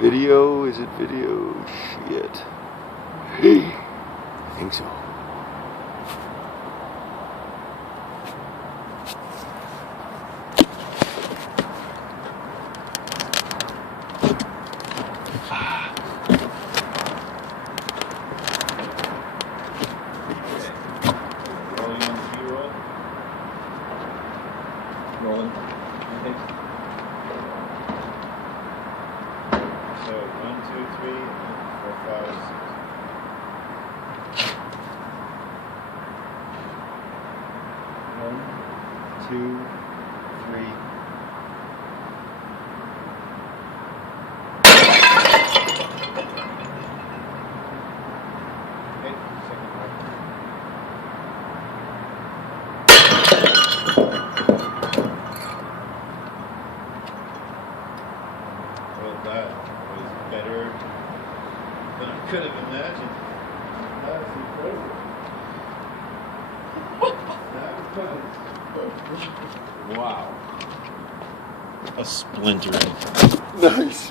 video? Is it video? Shit. I think so. Rolling. So 1, 2, 3, 4, 5, 6. 1, 2, 3. Okay, second one. Well, that was better than I could have imagined. That was incredible. That was wow. A splintering. Nice.